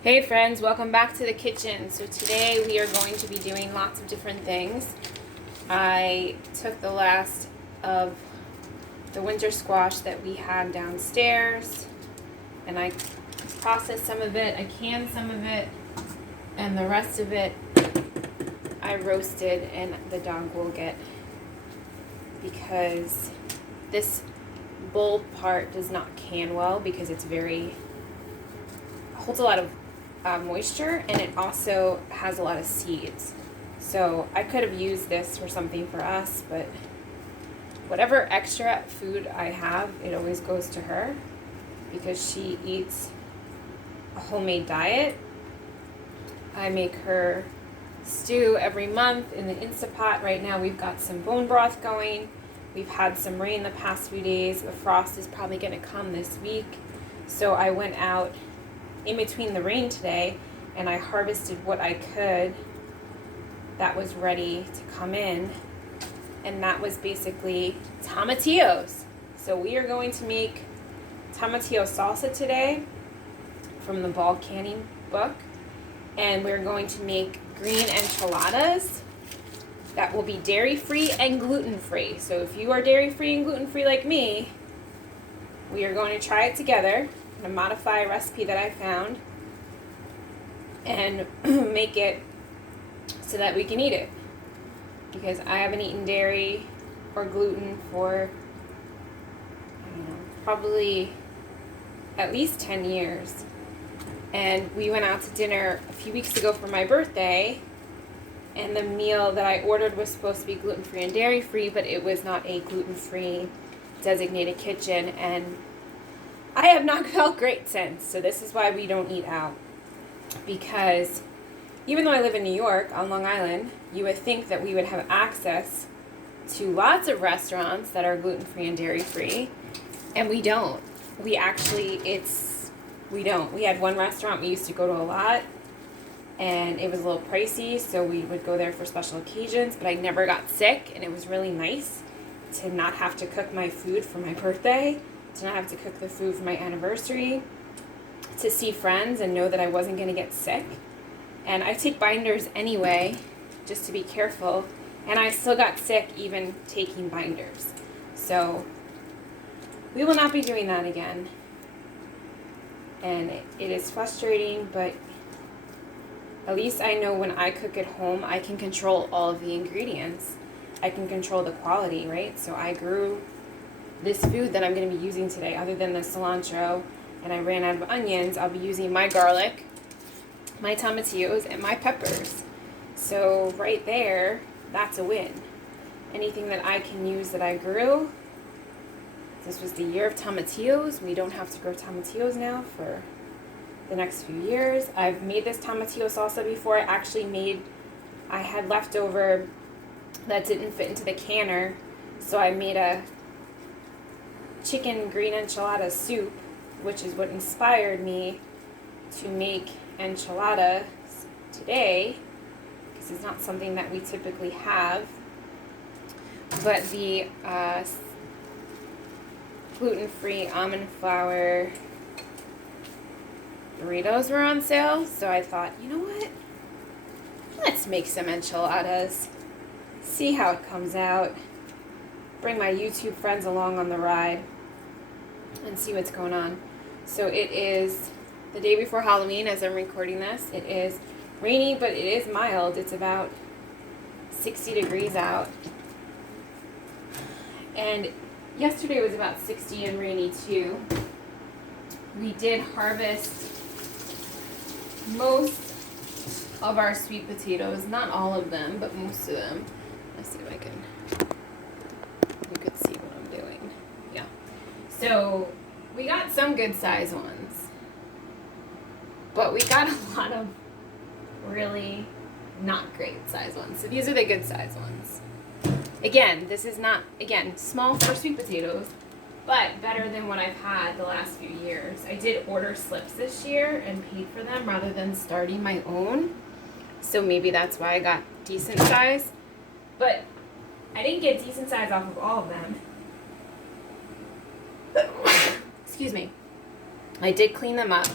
Hey friends, welcome back to the kitchen. So today we are going to be doing lots of different things. I took the last of the winter squash that we had downstairs and I processed some of it, I canned some of it, and the rest of it I roasted and the dog will get, because this bulb part does not can well because it's holds a lot of moisture, and it also has a lot of seeds. So I could have used this for something for us, but whatever extra food I have, it always goes to her because she eats a homemade diet. I make her stew every month in the Instapot. Right now we've got some bone broth going. We've had some rain the past few days. The frost is probably going to come this week. So I went out in between the rain today and I harvested what I could that was ready to come in, and that was basically tomatillos. So we are going to make tomatillo salsa today from the Ball Canning book, and we're going to make green enchiladas that will be dairy free and gluten free. So if you are dairy free and gluten free like me, we are going to try it together. I'm going to modify a recipe that I found and make it so that we can eat it, because I haven't eaten dairy or gluten for probably at least 10 years. And we went out to dinner a few weeks ago for my birthday, and the meal that I ordered was supposed to be gluten-free and dairy-free, but it was not a gluten-free designated kitchen, and I have not felt great since. So this is why we don't eat out, because even though I live in New York on Long Island, you would think that we would have access to lots of restaurants that are gluten-free and dairy-free, and we don't. We don't. We had one restaurant we used to go to a lot, and it was a little pricey, so we would go there for special occasions, but I never got sick, and it was really nice to not have to cook my food for my birthday, to not have to cook the food for my anniversary, to see friends and know that I wasn't going to get sick. And I take binders anyway, just to be careful, and I still got sick even taking binders. So we will not be doing that again. And it is frustrating, but at least I know when I cook at home, I can control all of the ingredients. I can control the quality, right? So I grew this food that I'm going to be using today, other than the cilantro, and I ran out of onions. I'll be using my garlic, my tomatillos, and my peppers. So right there, that's a win. Anything that I can use that I grew. This was the year of tomatillos. We don't have to grow tomatillos now for the next few years. I've made this tomatillo salsa before. I had leftover that didn't fit into the canner, so I made a chicken green enchilada soup, which is what inspired me to make enchiladas today, because it's not something that we typically have. But the gluten-free almond flour Doritos were on sale, so I thought, you know what? Let's make some enchiladas. See how it comes out. Bring my YouTube friends along on the ride and see what's going on. So it is the day before Halloween as I'm recording this. It is rainy, but it is mild. It's about 60 degrees out. And yesterday was about 60 and rainy too. We did harvest most of our sweet potatoes, not all of them, but most of them. Let's see if you can see what I'm doing. Yeah. So we got some good size ones, but we got a lot of really not great size ones. So these are the good size ones. Again, this is not, small for sweet potatoes, but better than what I've had the last few years. I did order slips this year and paid for them rather than starting my own. So maybe that's why I got decent size. But I didn't get decent size off of all of them. Excuse me. I did clean them up.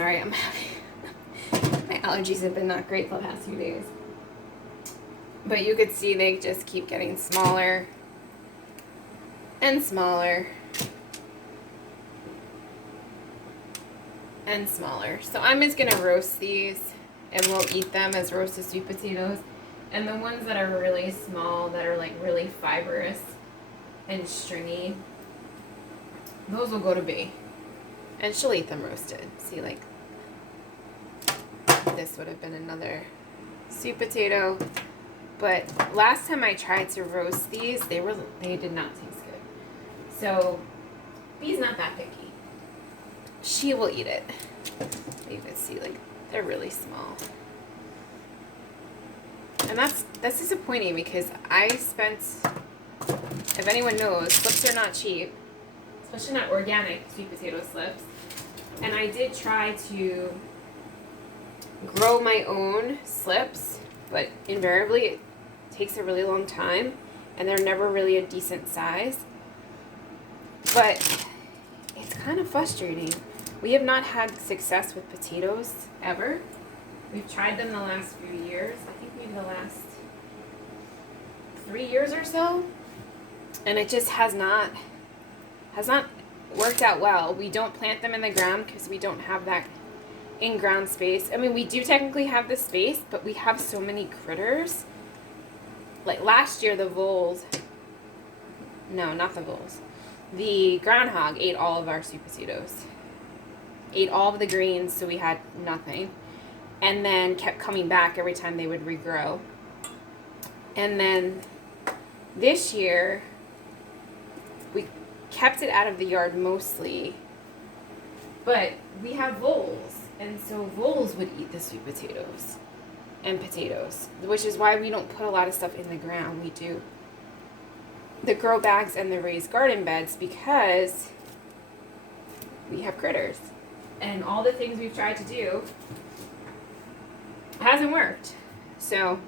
sorry, I'm having, my allergies have been not great the past few days. But you could see they just keep getting smaller and smaller and smaller. So I'm just gonna roast these and we'll eat them as roasted sweet potatoes. And the ones that are really small, that are like really fibrous and stringy, those will go to B. And she'll eat them roasted. See, like, this would have been another sweet potato. But last time I tried to roast these, they did not taste good. So B's not that picky. She will eat it. You can see, like, they're really small. And that's disappointing because I spent, if anyone knows, slips are not cheap, especially not organic sweet potato slips. And I did try to grow my own slips, but invariably it takes a really long time and they're never really a decent size. But it's kind of frustrating. We have not had success with potatoes ever. We've tried them the last few years. I think maybe the last 3 years or so. And it just has not worked out well. We don't plant them in the ground because we don't have that in-ground space. I mean, we do technically have the space, but we have so many critters. Like last year, the voles, no, not the voles, the groundhog ate all of our sweet potatoes. Ate all of the greens, so we had nothing. And then kept coming back every time they would regrow. And then this year, we kept it out of the yard mostly, but we have voles, and so voles would eat the sweet potatoes and potatoes, which is why we don't put a lot of stuff in the ground. We do the grow bags and the raised garden beds because we have critters, and all the things we've tried to do hasn't worked. So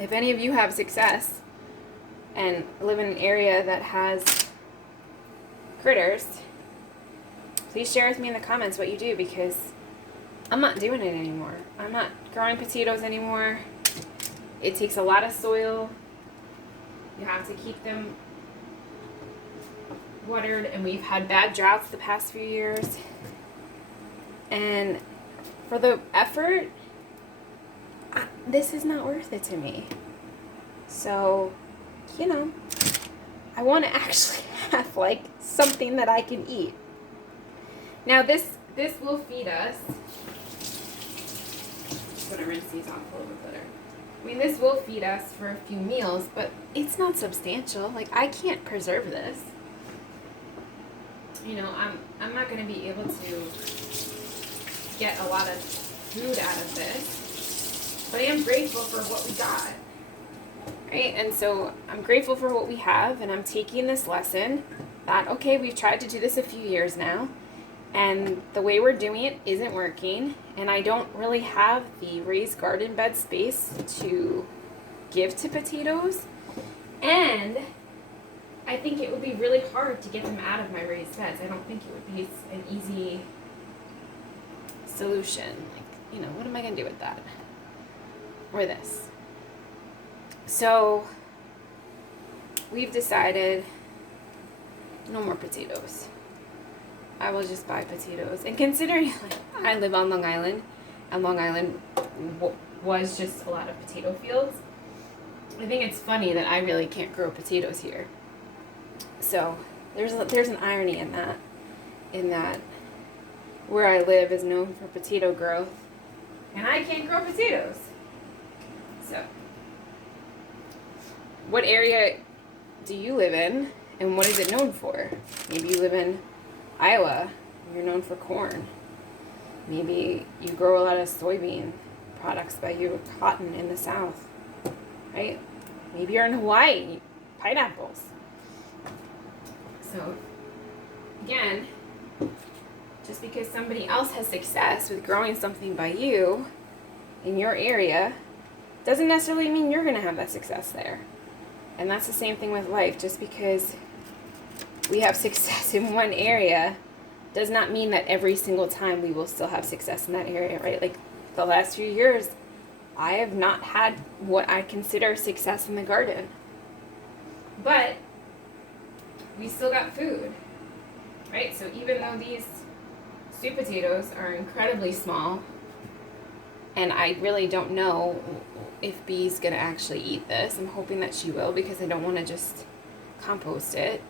if any of you have success and live in an area that has critters, please share with me in the comments what you do, because I'm not doing it anymore. I'm not growing potatoes anymore. It takes a lot of soil. You have to keep them watered, and we've had bad droughts the past few years. And for the effort, this is not worth it to me. So, you know, I want to actually have like something that I can eat. Now this will feed us. Just gonna rinse these off a little bit better. I mean, this will feed us for a few meals, but it's not substantial. Like, I can't preserve this. You know, I'm not gonna be able to get a lot of food out of this. But I am grateful for what we got, right? And so I'm grateful for what we have, and I'm taking this lesson that, okay, we've tried to do this a few years now, and the way we're doing it isn't working, and I don't really have the raised garden bed space to give to potatoes, and I think it would be really hard to get them out of my raised beds. I don't think it would be an easy solution. Like, you know, what am I going to do with that? Or this. So we've decided no more potatoes. I will just buy potatoes. And considering I live on Long Island, and Long Island was just a lot of potato fields, I think it's funny that I really can't grow potatoes here. So there's an irony in that where I live is known for potato growth, and I can't grow potatoes. So, what area do you live in, and what is it known for? Maybe you live in Iowa, and you're known for corn. Maybe you grow a lot of soybean products, but you cotton in the South, right? Maybe you're in Hawaii, pineapples. So, again, just because somebody else has success with growing something by you in your area doesn't necessarily mean you're going to have that success there. And that's the same thing with life. Just because we have success in one area does not mean that every single time we will still have success in that area, right? Like the last few years, I have not had what I consider success in the garden. But we still got food, right? So even though these sweet potatoes are incredibly small, and I really don't know if Bee's gonna actually eat this. I'm hoping that she will because I don't want to just compost it.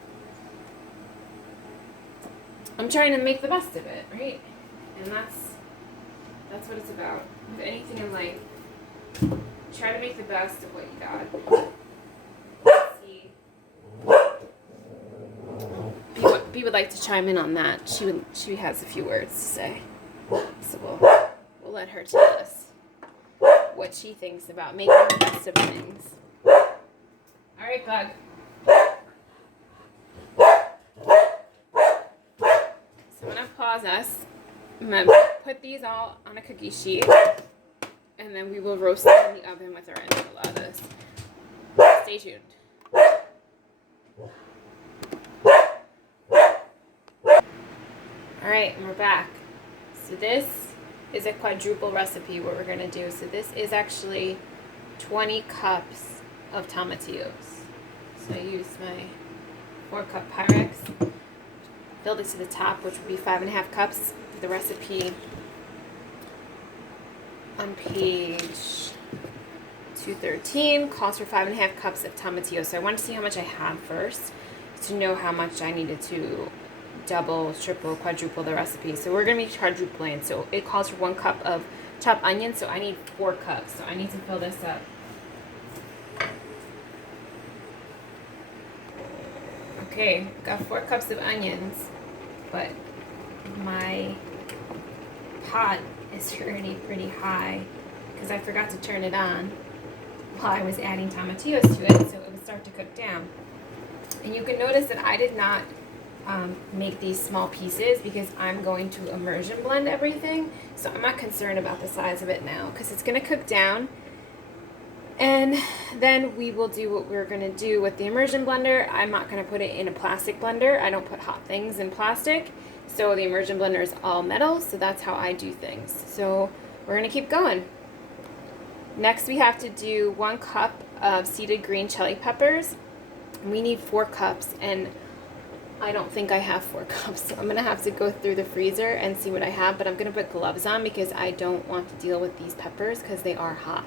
I'm trying to make the best of it, right? And that's what it's about. With anything in life, try to make the best of what you got. Let's see. Bee would like to chime in on that. She has a few words to say, so we'll let her tell us what she thinks about making the best of things. All right, Bug. So I'm gonna pause us. I'm gonna put these all on a cookie sheet, and then we will roast them in the oven with our enchiladas. Stay tuned. All right, and we're back. So this is a quadruple recipe, what we're gonna do. So this is actually 20 cups of tomatillos. So I used my 4-cup Pyrex, filled it to the top, which would be 5.5 cups. The recipe on page 213 calls for 5.5 cups of tomatillos. So I want to see how much I have first to know how much I needed to double, triple, quadruple the recipe. So we're going to be quadrupling. So it calls for 1 cup of chopped onions, so I need 4 cups. So I need to fill this up. Okay, got 4 cups of onions, but my pot is already pretty high because I forgot to turn it on while I was adding tomatillos to it, so it would start to cook down. And you can notice that I did not make these small pieces because I'm going to immersion blend everything, so I'm not concerned about the size of it now because it's going to cook down. And then we will do what we're going to do with the immersion blender. I'm not going to put it in a plastic blender. I don't put hot things in plastic. So the immersion blender is all metal, so that's how I do things. So we're going to keep going. Next we have to do 1 cup of seeded green chili peppers. We need 4 cups, and I don't think I have 4 cups. So I'm going to have to go through the freezer and see what I have, but I'm going to put gloves on because I don't want to deal with these peppers because they are hot.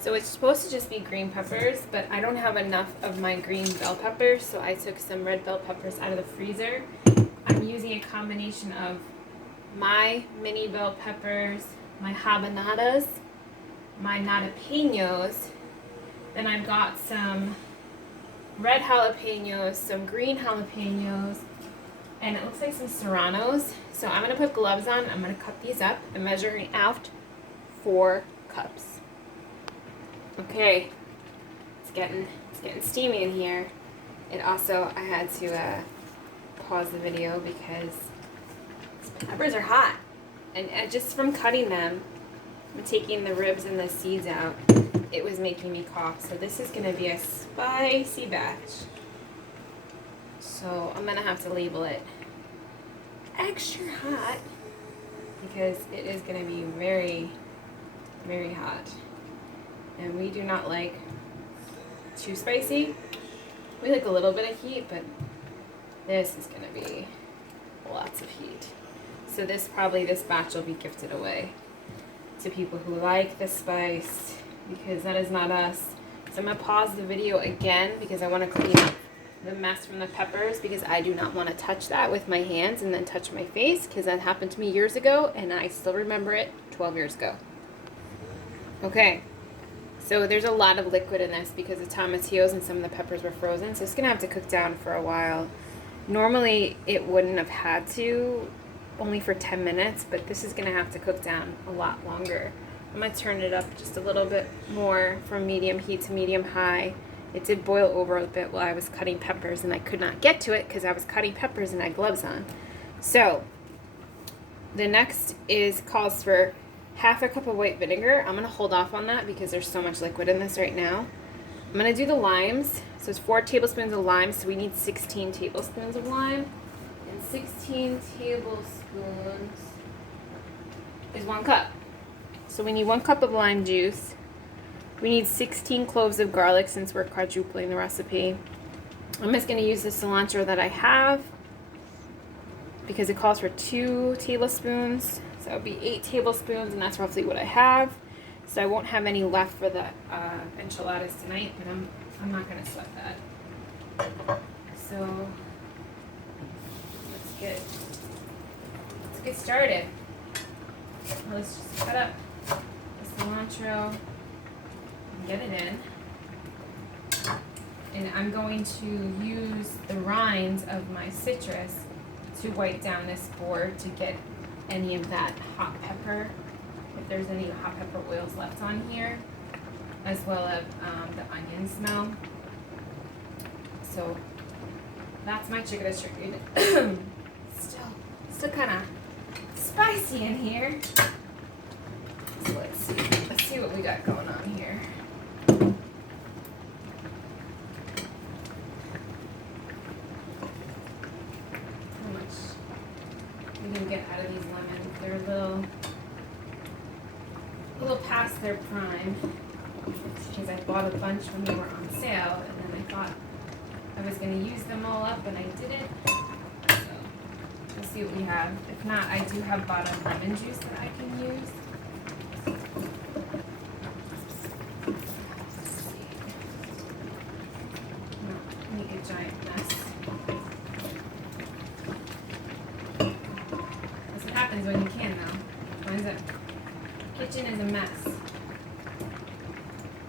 So it's supposed to just be green peppers, but I don't have enough of my green bell peppers, so I took some red bell peppers out of the freezer. I'm using a combination of my mini bell peppers, my habanadas, my jalapenos, then I've got some red jalapenos, some green jalapenos, and it looks like some serranos. So I'm going to put gloves on, I'm going to cut these up. I'm measuring out 4 cups. Okay, it's getting steamy in here. It also, I had to pause the video because the peppers are hot, and just from cutting them, I'm taking the ribs and the seeds out, it was making me cough. So this is going to be a spicy batch. So I'm going to have to label it extra hot because it is going to be very, very hot. And we do not like too spicy. We like a little bit of heat, but this is going to be lots of heat. So this batch will be gifted away to people who like the spice, because that is not us. So I'm going to pause the video again because I want to clean up the mess from the peppers, because I do not want to touch that with my hands and then touch my face, because that happened to me years ago and I still remember it 12 years ago. Okay. So there's a lot of liquid in this because the tomatillos and some of the peppers were frozen, so it's going to have to cook down for a while. Normally it wouldn't have had to, only for 10 minutes, but this is going to have to cook down a lot longer. I'm going to turn it up just a little bit more from medium heat to medium high. It did boil over a bit while I was cutting peppers, and I could not get to it because I was cutting peppers and I had gloves on. So the next calls for 1/2 cup of white vinegar. I'm going to hold off on that because there's so much liquid in this right now. I'm going to do the limes. So it's 4 tablespoons of lime, so we need 16 tablespoons of lime. And 16 tablespoons is 1 cup. So we need 1 cup of lime juice. We need 16 cloves of garlic since we're quadrupling the recipe. I'm just going to use the cilantro that I have because it calls for 2 tablespoons. So it would be 8 tablespoons, and that's roughly what I have. So I won't have any left for the enchiladas tonight, but I'm not going to sweat that. So let's get started. Let's just cut up the cilantro and get it in. And I'm going to use the rinds of my citrus to wipe down this board to get any of that hot pepper, if there's any hot pepper oils left on here, as well as the onion smell. So that's my chicken chicken. Still kind of spicy in here. So let's see what we got going on here. How much we can get out of these lemons? They're a little past their prime because I bought a bunch when they were on sale, and then I thought I was going to use them all up, and I didn't. So we'll see what we have. If not, I do have bottled lemon juice that I can use. Make a giant mess. That's what happens when you can, though. Finds out kitchen is a mess.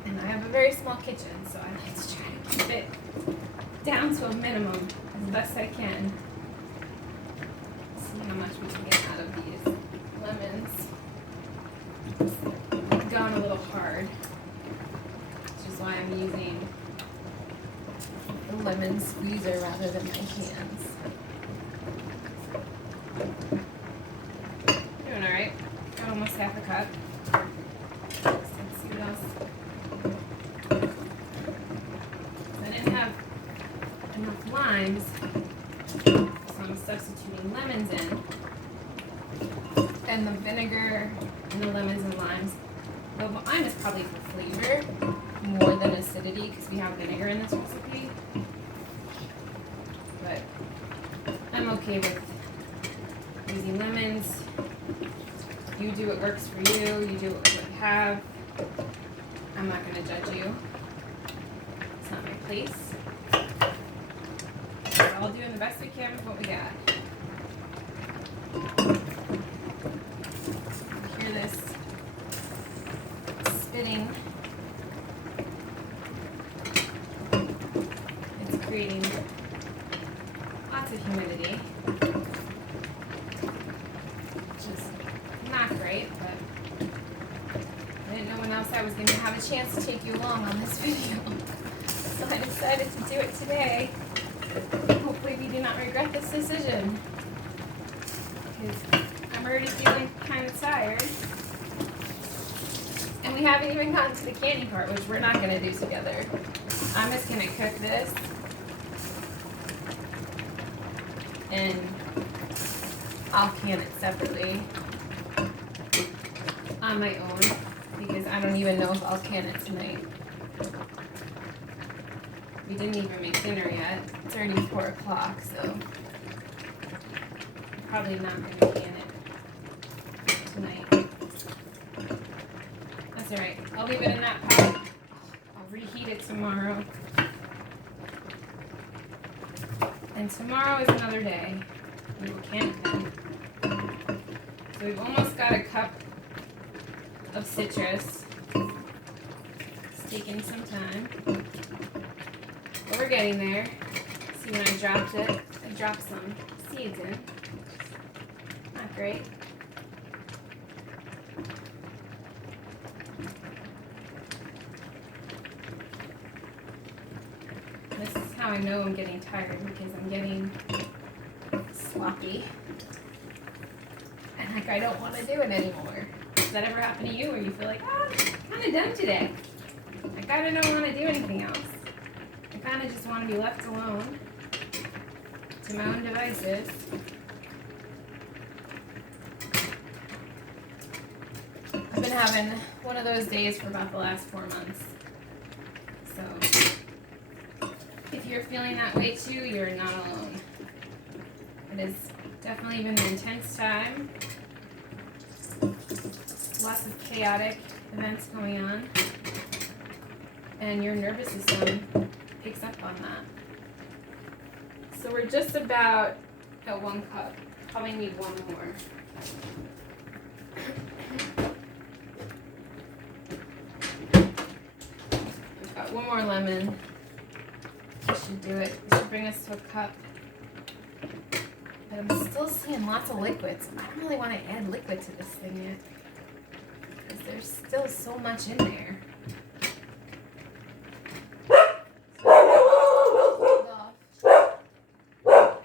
And I have a very small kitchen, so I like to try to keep it down to a minimum as best I can. See how much we can get out of these lemons. It's gone a little hard, which is why I'm using the lemon squeezer rather than my hands. Doing all right. Got almost half a cup. Let's see what else. I didn't have enough limes, so I'm substituting lemons in. And the vinegar and the lemons and limes. The lime is probably for flavor more than acidity because we have vinegar in this recipe. But I'm okay with using lemons. You do what works for you. You do what you have. I'm not going to judge you. It's not my place. We're all doing the best we can with what we got. You hear this spitting. It's creating lots of humidity. Which is not great, but I didn't know when else I was going to have a chance to take you along on this video. So I decided to do it today. Hopefully we do not regret this decision. Because I'm already feeling kind of tired. And we haven't even gotten to the candy part, which we're not going to do together. I'm just going to cook this. And I'll can it separately on my own because I don't even know if I'll can it tonight. We didn't even make dinner yet. It's already 4 o'clock, so I'm probably not going to can it tonight. That's alright. I'll leave it in that pot. I'll reheat it tomorrow. And tomorrow is another day. We will can it then. So we've almost got a cup of citrus. It's taking some time. But we're getting there. See, when I dropped it, I dropped some seeds in. Not great. This is how I know I'm getting tired because I'm getting sloppy. And like I don't want to do it anymore. Does that ever happen to you where you feel like, I'm kind of done today? I kind of don't want to do anything else. I kind of just want to be left alone to my own devices. I've been having one of those days for about the last 4 months. So if you're feeling that way too, you're not alone. It has definitely been an intense time. Lots of chaotic events going on. And your nervous system picks up on that. So we're just about at 1 cup. Probably need 1 more. We've got 1 more lemon. This should do it. This should bring us to 1 cup. But I'm still seeing lots of liquids. I don't really want to add liquid to this thing yet, because there's still so much in there.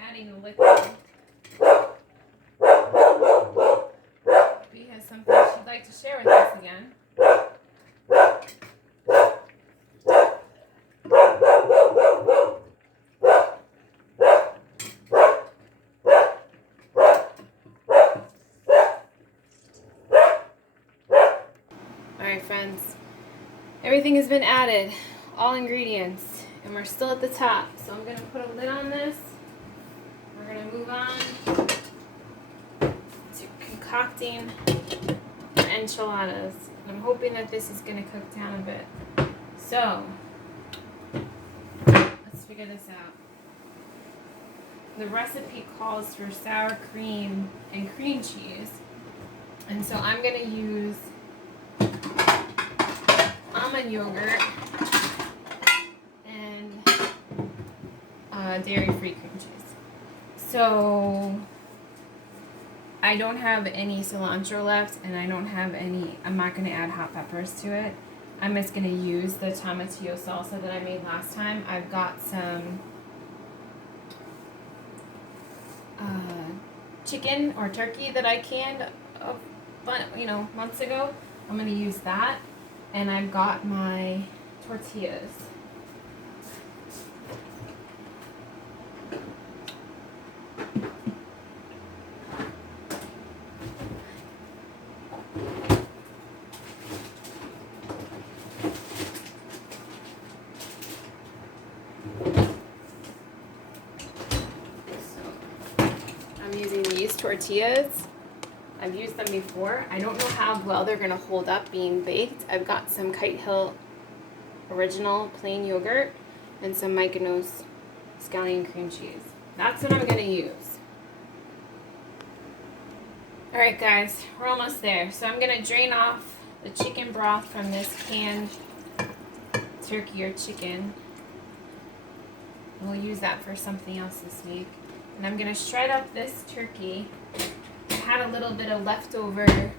Adding the liquid. Bea has something she'd like to share with us again. Alright friends, everything has been added, all ingredients, and we're still at the top. So I'm going to put a lid on this. We're going to move on to concocting our enchiladas. And I'm hoping that this is going to cook down a bit. So, let's figure this out. The recipe calls for sour cream and cream cheese. And so I'm going to use almond yogurt and dairy-free cream cheese. So I don't have any cilantro left, and I don't have any, I'm not going to add hot peppers to it. I'm just going to use the tomatillo salsa that I made last time. I've got some chicken or turkey that I canned months ago. I'm going to use that. And I've got my tortillas. I'm using these tortillas. I've used them before. I don't know how well they're going to hold up being baked. I've got some Kite Hill original plain yogurt and some Mykonos scallion cream cheese. That's what I'm going to use. Alright guys, we're almost there. So I'm going to drain off the chicken broth from this canned turkey or chicken. We'll use that for something else this week. And I'm going to shred up this turkey. I had a little bit of leftover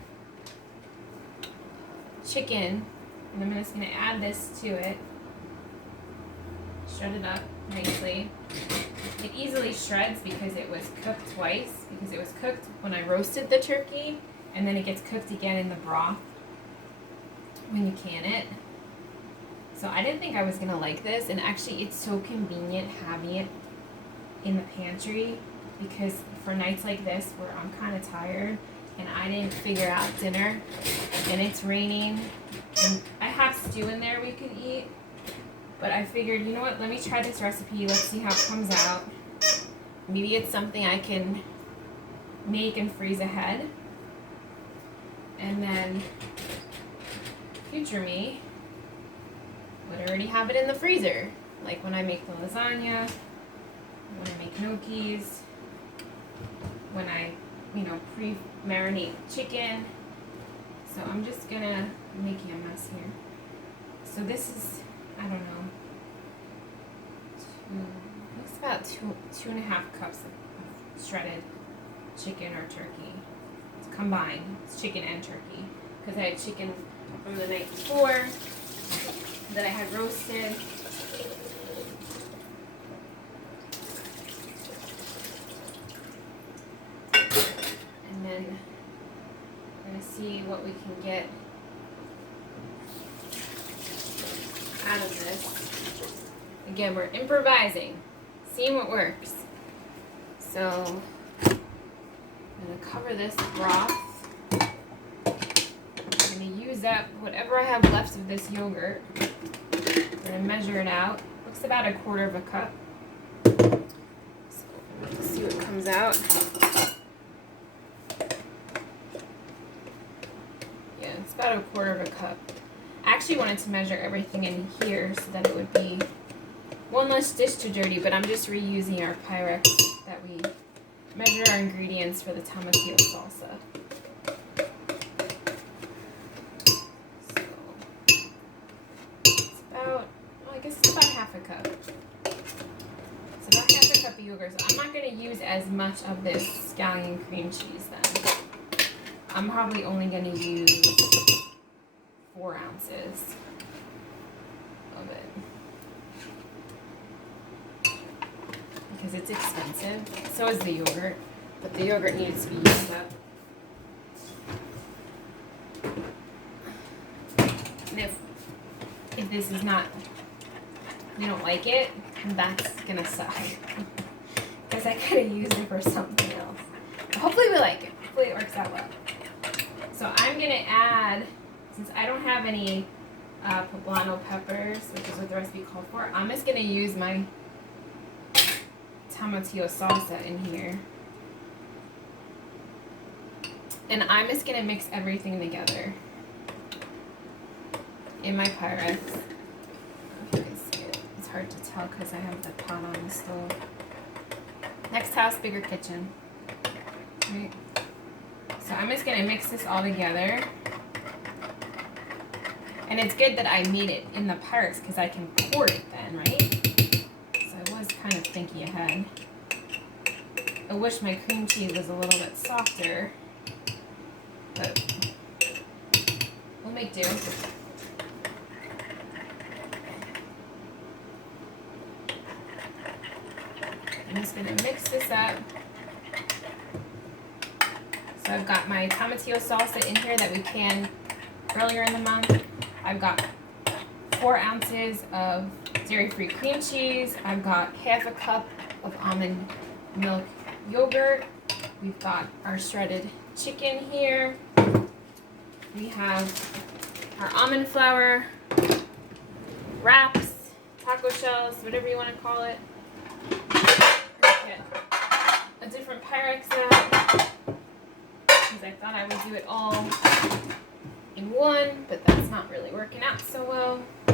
chicken, and I'm just going to add this to it. Shred it up nicely. It easily shreds because it was cooked twice, because it was cooked when I roasted the turkey, and then it gets cooked again in the broth when you can it. So I didn't think I was going to like this, and actually it's so convenient having it in the pantry, because for nights like this where I'm kind of tired and I didn't figure out dinner and it's raining and I have stew in there we could eat, but I figured, you know what, let me try this recipe, let's see how it comes out. Maybe it's something I can make and freeze ahead, and then future me would already have it in the freezer, like when I make the lasagna, when I make gnocchis, when I, pre-marinate chicken. So I'm just gonna making a mess here. So this is, I don't know, it's about two and a half cups of shredded chicken or turkey. It's combined. It's chicken and turkey, because I had chicken from the night before that I had roasted. And then we're going to see what we can get out of this. Again, we're improvising, seeing what works. So I'm going to cover this broth. I'm going to use up whatever I have left of this yogurt. I'm gonna measure it out. Looks about 1/4 cup. So let's see what comes out. Yeah, it's about 1/4 cup. I actually wanted to measure everything in here so that it would be one less dish to dirty, but I'm just reusing our Pyrex that we measure our ingredients for the tomatillo salsa. So it's about, well, I guess it's about 1/2 cup. It's about 1/2 cup of yogurt. So I'm not going to use as much of this scallion cream cheese then. I'm probably only going to use 4 ounces of it. Because it's expensive. So is the yogurt. But the yogurt needs to be used up. And if this is not, you don't like it, that's gonna suck. Because I could have used it for something else. But hopefully we like it. Hopefully it works out well. So I'm gonna add, since I don't have any poblano peppers, which is what the recipe called for, I'm just gonna use my tomatillo salsa in here. And I'm just gonna mix everything together in my Pyrex. If you can see it. It's hard to tell because I have the pot on the stove. Next house, bigger kitchen. Right? So I'm just gonna mix this all together. And it's good that I made it in the Pyrex because I can pour it then, right? So I was kind of thinking ahead. I wish my cream cheese was a little bit softer, but we'll make do. I'm just gonna mix this up. So I've got my tomatillo salsa in here that we canned earlier in the month. I've got 4 ounces of dairy-free cream cheese. I've got 1/2 cup of almond milk yogurt. We've got our shredded chicken here. We have our almond flour, wraps, taco shells, whatever you want to call it. Get a different Pyrex out because I thought I would do it all in one, but that's not really working out so well. So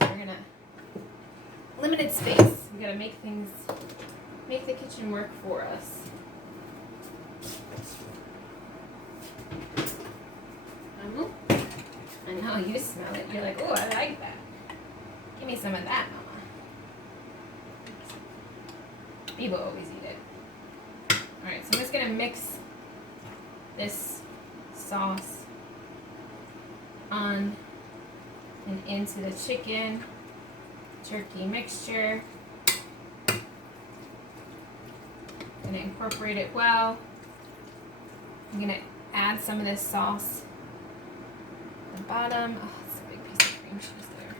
we're gonna, limited space. We gotta make the kitchen work for us. I know you smell it. You're like, oh, I like that. Give me some of that, Mama. People always eat it. Alright, so I'm just gonna mix this sauce on and into the chicken turkey mixture. I'm gonna incorporate it well. I'm gonna add some of this sauce at the bottom. Oh, it's a big piece of cream cheese there.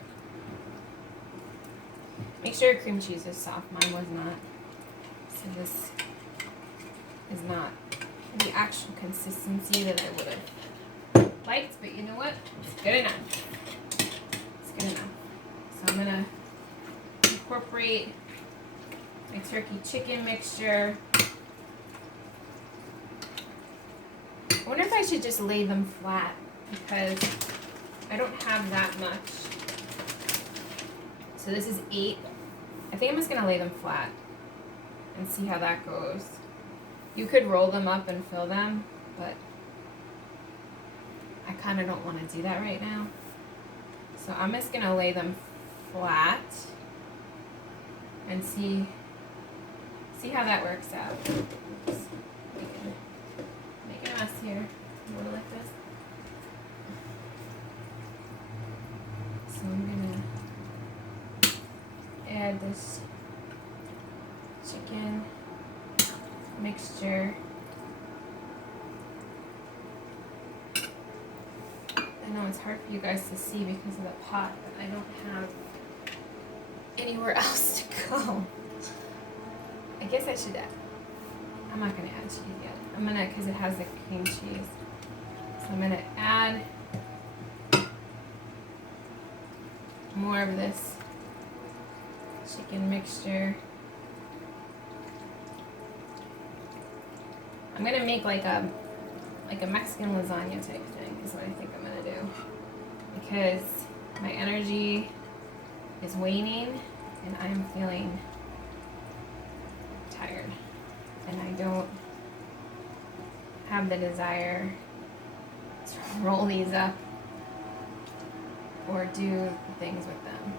Make sure your cream cheese is soft. Mine was not. So this is not the actual consistency that I would have liked, but you know what? It's good enough. It's good enough. So I'm gonna incorporate my turkey chicken mixture. I wonder if I should just lay them flat because I don't have that much. So this is 8. I think I'm just gonna lay them flat and see how that goes. You could roll them up and fill them, but I kind of don't want to do that right now. So I'm just gonna lay them flat and see how that works out. Oops. Making a mess here. A little like this. So I'm gonna add this chicken mixture. I know it's hard for you guys to see because of the pot, but I don't have anywhere else to go. I guess I should add. I'm not gonna add cheese yet. I'm gonna, because it has the cream cheese. So I'm gonna add more of this chicken mixture. I'm gonna make like a Mexican lasagna type thing is what I think I'm gonna do, because my energy is waning and I'm feeling tired and I don't have the desire to roll these up or do things with them.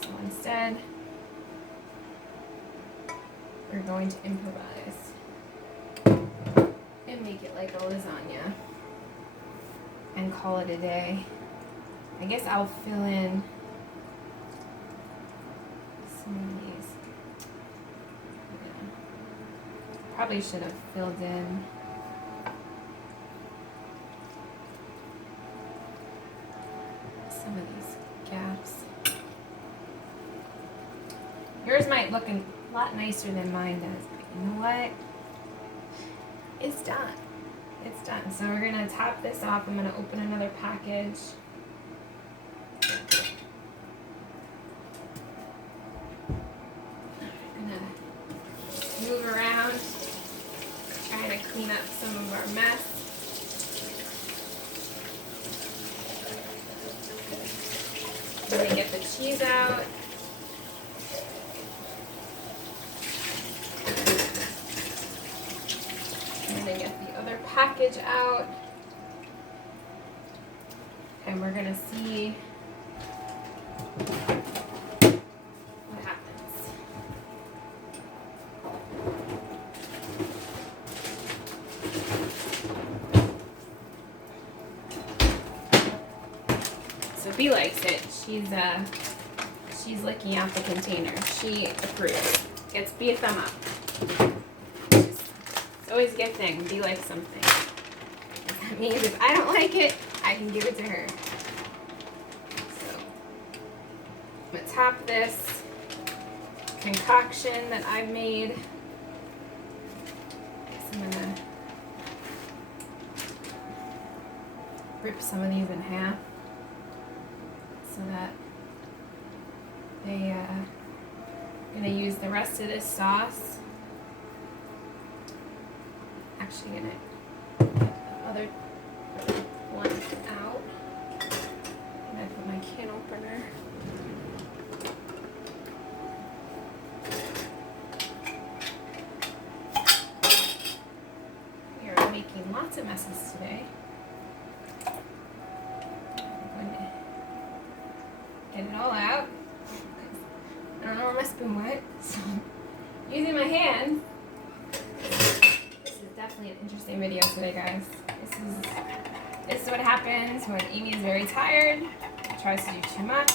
So instead, we're going to improvise and make it like a lasagna and call it a day. I guess I'll fill in some of these. Yeah. Probably should have filled in some of these gaps. Yours might look a lot nicer than mine does, but you know what? It's done. It's done. So we're gonna top this off. I'm gonna open another package. I'm gonna move around, trying to clean up some of our mess. I'm gonna get the cheese out. I'm gonna get the other package out. And we're gonna see what happens. Sophie likes it. She's licking out the container. She approves. Gets B a thumb up. It's always a good thing. Be like something. That means if I don't like it, I can give it to her. So I'm gonna top this concoction that I've made. Guess I'm gonna rip some of these in half so that I'm gonna use the rest of this sauce. Actually gonna get the other one out. And I put my can opener. We are making lots of messes today. I'm going to get it all out. I don't know where my spoon went, so using my hand. This is definitely an interesting video today, guys. This is what happens when Amy is very tired, tries to do too much.